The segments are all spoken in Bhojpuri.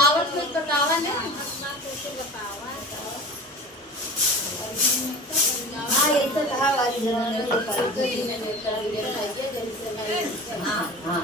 आवडत बतावा ने हाँ ये तो था वाली हाँ हाँ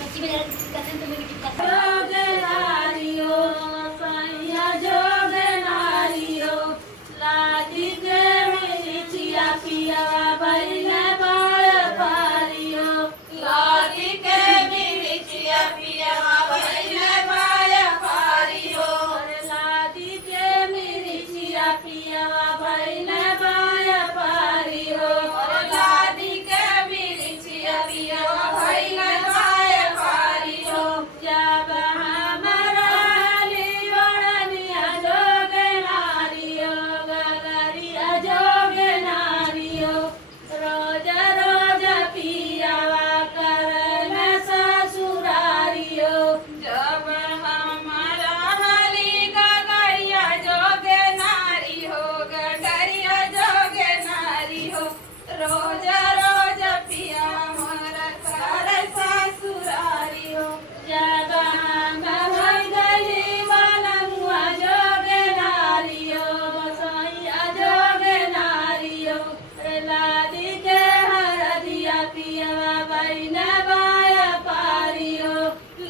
बच्ची में करते हैं तो मेरी टिकट जोगे नारियो सैया जोगे नारियो लाजी के मिर्चिया पिया भैले बाय पारियो लाजी के मिर्चिया पिया भैले बाय पारियो लाजी के मिर्चिया पिया भैले बाय पारियो लाजी के मिर्चिया पिया भैले बाय पारियो जब हमारा लिवड़निया जोगे नारियो गगरिया जोगे नारियो रोज रोज पियावा करन ससुरारियो जब हमारा हली गगरिया जोगे नारी हो गगरिया जोगे नारी हो रोज रोज पिया हमारा कर ससुरारी हो जब हम भई गली बनमुआ जोगे नारियो सैया जोगे नारियो लादी के हरदिया पिया बहिन बाय पारियो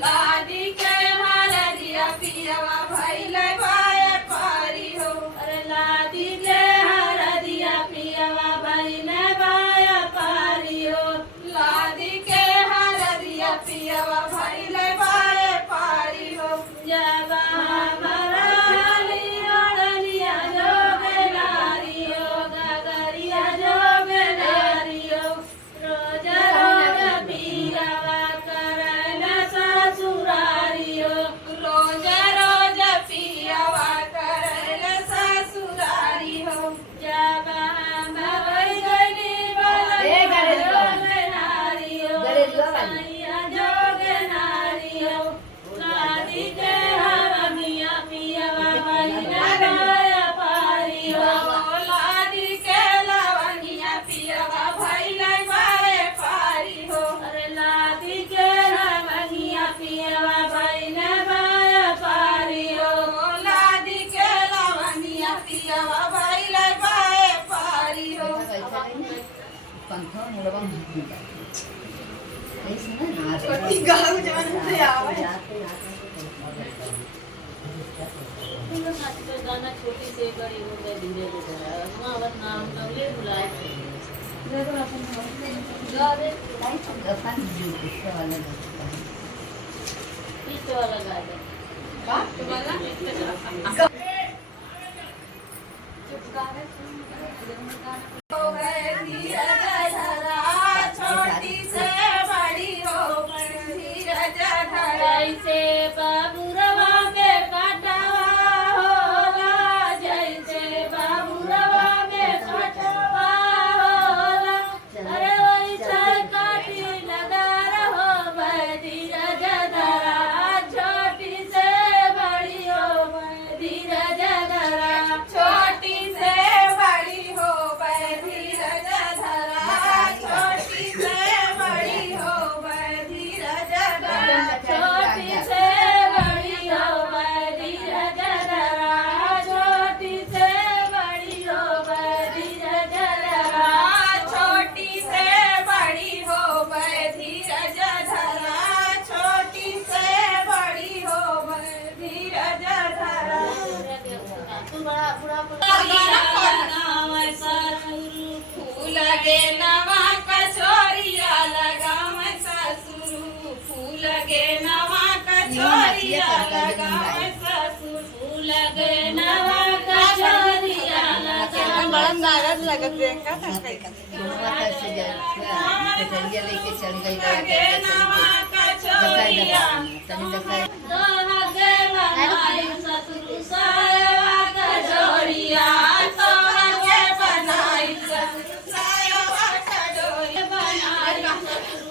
लादी के हरदिया पिया भैल बाय पारियो अरे लादी के हरदिया पिया बहिन बाय पारियो लादी के हरदिया पिया भैल बाय पारियो जब हमारा लिवड़निया जोगे नारियो गगरिया जोगे नारियो रोज रोज पियावा करन ससुरारियो रोज रोज पियावा करन ससुरारियो जब हम भई गली बनमुआ जोगे नारियो सैया जोगे नारियो लादी के हरनिया पियावा भैले बाय पारियो लादी के लवनिया पियावा भैले बाय पारियो अरे लादी के लवनिया पियावा भैले बाय पारियो लादी के लवनिया पियावा भैले बाय पारियो पंखा मुड़वा छोटी गाँव जानते आवे। गाना छोटी से बड़ी हो गई धीरे धीरे मावत नाम नवले बुलाए पीछे वाला गा दे छोटी से बड़ी हो धीरज धरा जैसे बाबूरवा के काटवा होला जैसे बाबूरवा के काटवा होला अरे वैसे काटी लगार हो धीरज धरा छोटी से बड़ी हो धीरज धरा छोटी से बड़ी हो धीरज धरा छोटी से बड़ी हो धीरज धरा छोटी से बड़ी हो धीरज धरा छोटी से बड़ी हो धीरज धरा छोटी से बड़ी हो धीरज धरा छोटी से बड़ी हो धीरज धरा तू बड़ा बुढ़ा फूल गे नवा कचोरिया लगाम ससुरु फूल गे नवा कचोरिया लगाम ससुर फूल गे नवा कचोरिया बड़ा नाराज लगत है का कचरिया लेके चल गई गे नवा कचोरिया दोहगे बनाई ससुर सायवा कचोरिया सोहगे बनाई ससुर सायवा कचोरिया बनाई ससुर